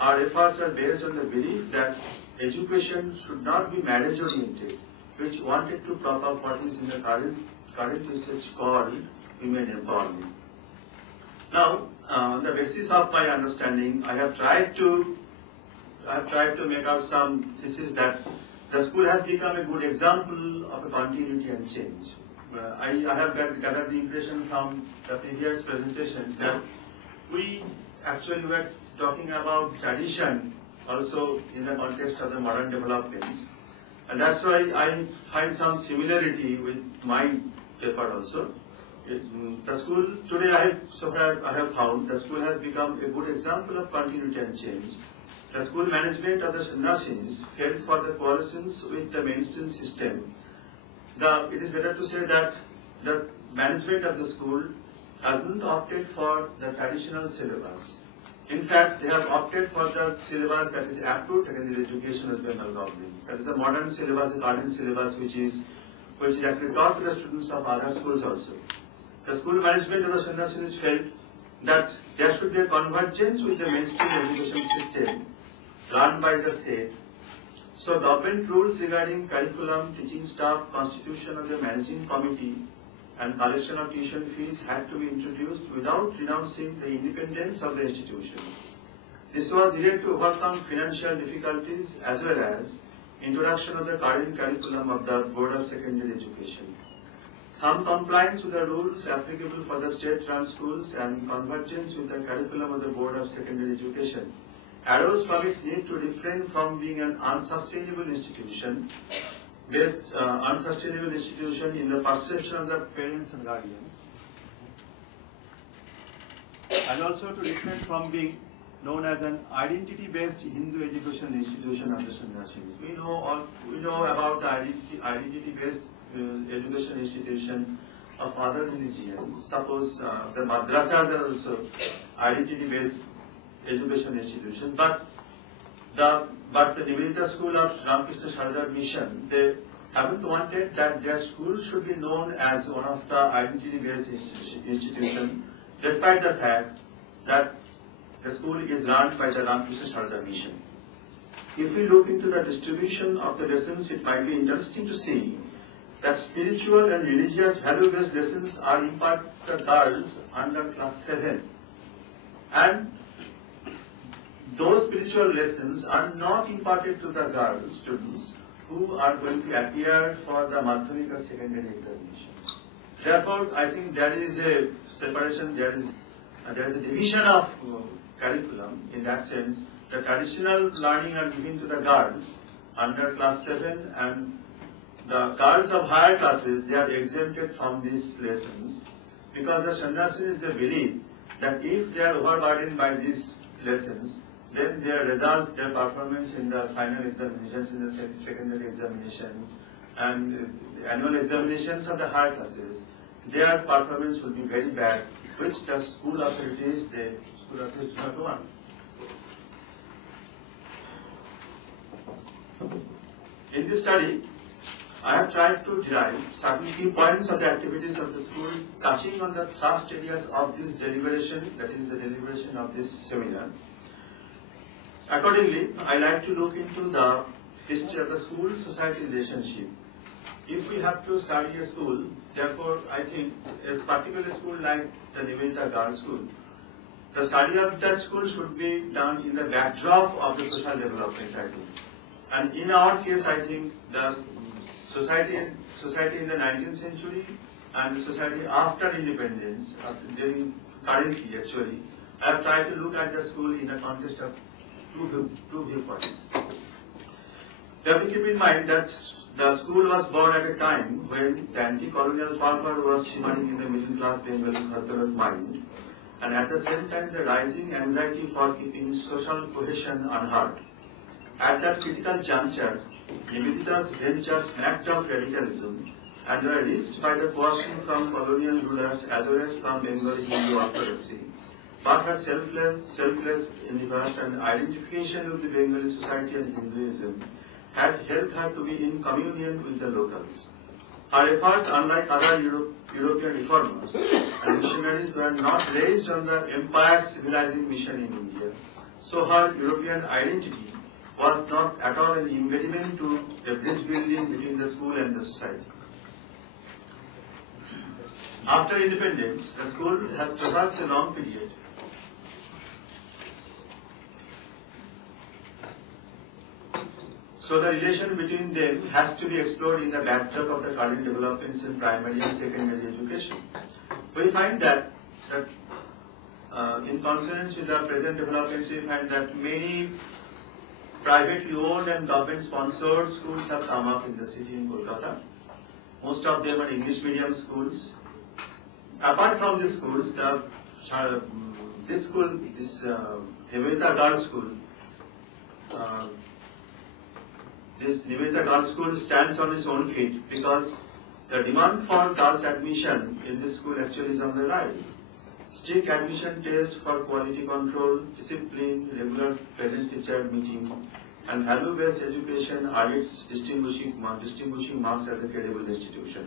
our efforts are based on the belief that education should not be marriage oriented, which wanted to prop up what is in the current usage called women empowerment. Now, on the basis of my understanding, I have tried to make out some thesis that the school has become a good example of a continuity and change. I have gathered the impression from the previous presentations that we actually were talking about tradition also in the context of the modern developments. And that's why I find some similarity with my paper also. The school today, I have found, the school has become a good example of continuity and change. The school management of the Sannyasis held for the coalescence with the mainstream system. It is better to say that the management of the school hasn't opted for the traditional syllabus. In fact, they have opted for the syllabus that is apt to secondary education as Bengal government. That is the modern syllabus, the current syllabus, which is actually taught to the students of other schools also. The school management of the Sannyasis felt that there should be a convergence with the mainstream education system run by the state. So government rules regarding curriculum, teaching staff, constitution of the managing committee, and collection of tuition fees had to be introduced without renouncing the independence of the institution. This was needed to overcome financial difficulties as well as introduction of the current curriculum of the Board of Secondary Education. Some compliance with the rules applicable for the state-run schools and convergence with the curriculum of the Board of Secondary Education arose from its need to refrain from being an unsustainable institution in the perception of the parents and guardians, and also to refrain from being known as an identity-based Hindu education institution of the Sannyasis. We know about the identity-based education institution of other religions. Suppose the madrasas are also identity-based education institution, but the Nivedita school of Ramakrishna Sharada Mission, they haven't wanted that their school should be known as one of the identity-based institutions, despite the fact that the school is run by the Ramakrishna Sharada Mission. If we look into the distribution of the lessons, it might be interesting to see that spiritual and religious value-based lessons are imparted to girls under class 7. And those spiritual lessons are not imparted to the girl students who are going to appear for the Madhyamik or secondary examination. Therefore, I think there is a separation, there is a division of curriculum. In that sense, the traditional learning are given to the girls under class 7, and the girls of higher classes, they are exempted from these lessons, because the Sannyasis, they believe that if they are overburdened by these lessons, then their results, their performance in the final examinations, in the secondary examinations, and the annual examinations of the higher classes, their performance will be very bad, which the school authorities do not want. In this study, I have tried to derive certain key points of the activities of the school, touching on the thrust areas of this deliberation, that is the deliberation of this seminar. Accordingly, I like to look into the history of the school-society relationship. If we have to study a school, therefore, I think a particular school like the Nivedita Girls' School, the study of that school should be done in the backdrop of the social developments, I think. And in our case, I think the society in the 19th century and the society after independence, currently actually, I have tried to look at the school in the context of two viewpoints. We have to keep in mind that the school was born at a time when the anti-colonial fervor was shimmering in the middle-class Bengali husband's mind, and at the same time the rising anxiety for keeping social cohesion unhurt. At that critical juncture, Nivedita's ventures smacked of radicalism, and they were reached by the coercion from colonial rulers as well as from Bengali Hindu orthodoxy. But her selfless endeavors and identification with the Bengali society and Hinduism had helped her to be in communion with the locals. Her efforts, unlike other European reformers and missionaries, were not raised on the empire civilizing mission in India, So her European identity was not at all an impediment to the bridge building between the school and the society. After independence, the school has traversed a long period. So the relation between them has to be explored in the backdrop of the current developments in primary and secondary education. We find that in consonance with the present developments, we find that many privately owned and government-sponsored schools have come up in the city in Kolkata. Most of them are English medium schools. Apart from these schools, this Nivedita Girls School, stands on its own feet because the demand for girls' admission in this school actually is on the rise. Strict admission test for quality control, discipline, regular parent-teacher meeting, and value-based education are its distinguishing marks as a credible institution.